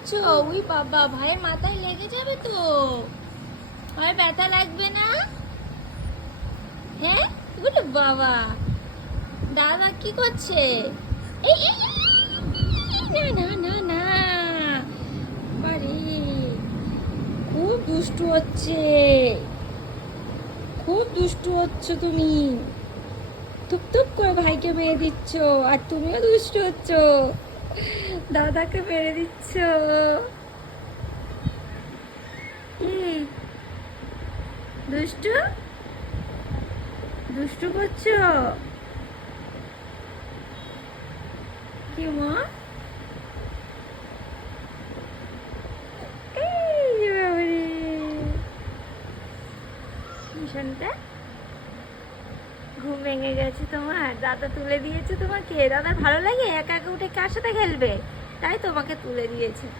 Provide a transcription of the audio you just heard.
করছো? উই বাবা, ভাইয়ের মাথায় লেগে যাবে তো। ভাই ব্যথা লাগবে না? হ্যাঁ, বলে বাবা। দাদা কি করছে? এই এই, এই, না না না না, বাড়ি খুব দুষ্টু হচ্ছে, খুব দুষ্টু হচ্ছে তুমি। থুপ থুপ করে ভাইকে মেরে দিচ্ছ, আর তুমিও দুষ্টু হচ্ছ, দাদাকে মেরে দিচ্ছ। কি দুষ্টু দুষ্টু করছো? কি মা? এই যে বাবারে, মিশনটা ঘুম ভেঙে গেছে তোমার? দাদা তুলে দিয়েছে তোমাকে? দাদার ভালো লাগে একা একা উঠে কার সাথে খেলবে, তাই তোমাকে তুলে দিয়েছে।